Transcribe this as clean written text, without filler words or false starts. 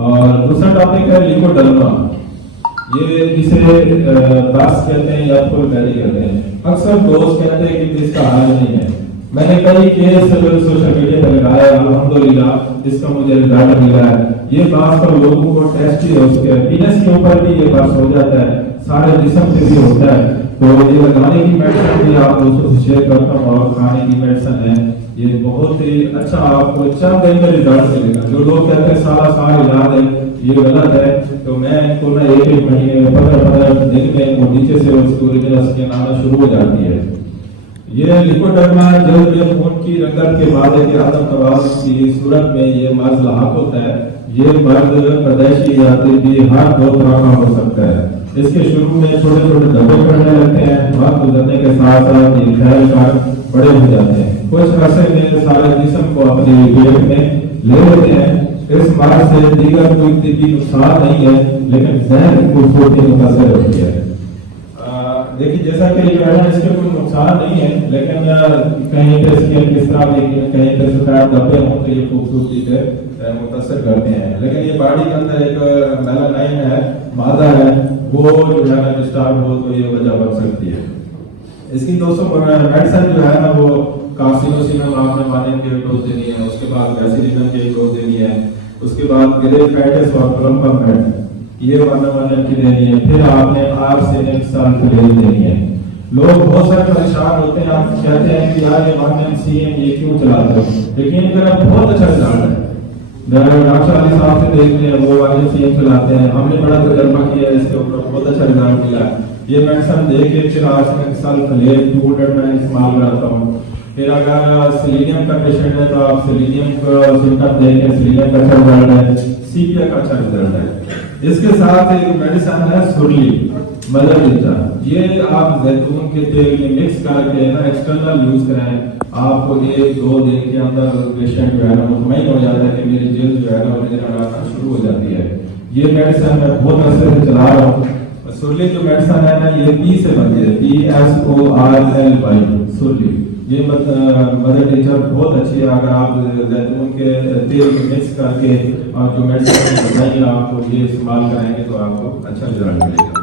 اور دوسرا ٹاپک ہے لیکوڈرما، یہ جسے باس کہتے ہیں یا فل بیری کہتے ہیں. اکثر دوست کہتے ہیں کہ اس کا حل نہیں ہے. میں نے کئی کیس سوشل میڈیا پر لگایا، الحمدللہ اس کا مجھے رزلٹ ملا ہے. یہ باس پر لوگوں کو ٹیسٹ ہی اس کے پینس کے اوپر بھی یہ باس ہو جاتا ہے، سارے جسم سے بھی ہوتا ہے. تو یہ لگانے کی میڈیسن بھی آپ دوستوں سے شیئر کرتا ہوں، اور کھانے کی میڈیسن ہے. یہ بہت ہی اچھا آپ کو چند دن میں رزلٹ ملے گا. جو لوگ کہتے ہیں سارا سال علاج ہے، یہ غلط ہے. تو میں ان کو نا ایک مہینے میں 15 دن میں وہ نیچے سے اس کو سکین آنا شروع ہو جاتی ہے. یہ لیکوڈرما جلد میں خون کی رنگت کے مادے کے عدم توازن کی صورت میں یہ مرض لاحق ہوتا ہے. یہ مرض پیدائشی یا طبی ہر دو طرح کا ہو سکتا ہے. اس کے شروع میں چھوٹے چھوٹے دھبے پڑنے لگتے ہیں، وقت گزرنے کے ساتھ ساتھ یہ پھیل کر بڑے ہو جاتے ہیں. کچھ عرصے میں سارے جسم کو اپنی پیٹ میں لے لیتے ہیں. اس مرض سے دیگر کوئی طبی نقصان نہیں ہے، لیکن ذہن خوبصورتی متاثر ہوتی ہے. دیکھیے جیسا کہ یہ اس کے کوئی نقصان نہیں ہے، لیکن کہیں پہ اسکن کس طرح دیکھیں، کہیں پہ سفید دھبے ہوں تو یہ خوبصورتی سے متاثر کرتے ہیں. لیکن یہ باڈی کے اندر ایک میلانائن ہے، مادہ ہے، وہ جو ہے نا ڈسٹرب ہو تو یہ وجہ بن سکتی ہے. اس کی دوستوں میڈیسن جو ہے نا وہ کارسینوسینم آپ نے مانیں کے ڈوز دینی ہے، اس کے بعد ویسیلینم کی ڈوز دینی ہے، اس کے بعد گریفائٹس اور پلمپرمیٹ یہ 1 کی دینی ہے. پھر آپ نے آرسینک سلفیٹ دینی ہے. لوگ بہت سارے پریشان ہوتے ہیں، آپ کہتے ہیں کہ یار یہ 1 یہ کیوں چلاتے ہیں، لیکن میرا بہت اچھا رزلٹ ہے. ڈاکٹر علی صاحب سے دیکھتے ہیں، وہ 1 چلاتے ہیں، ہم نے بڑا تجربہ کیا ہے، اس کے اوپر بہت اچھا رزلٹ ملا ہے. یہ میڈیسن دے کے پھر آرسینک سلفیٹ 200 میں استعمال کرتا ہوں. پھر اگر سیلینیم کا پیشنٹ ہے تو آپ سیلینیم کا سمٹم دیں گے، سیلینیم کا اچھا رزلٹ ہے، سی پی کا اچھا رزلٹ ہے. اس کے ساتھ ایک میڈیسن ہے سرلی مدر ٹنچر. یہ آپ زیتون کے تیل میں مکس کر کے نا ایکسٹرنل یوز کریں. آپ کو 1-2 دن کے اندر پیشنٹ جو ہے نا مطمئن ہو جاتا ہے کہ میری جلد جو ہے نا وہ شروع ہو جاتی ہے. یہ میڈیسن میں بہت عرصے سے چلا رہا ہوں. سرلی جو میڈیسن ہے نا یہ پی سے بنتی ہے، PSORLY سرلی. یہ مدر ٹنچر بہت اچھی ہے. اگر آپ زیتون کے تیل میں مکس کر کے اور جو میڈیسن بتائیے آپ کو یہ استعمال کریں گے تو آپ کو اچھا رزلٹ ملے گا.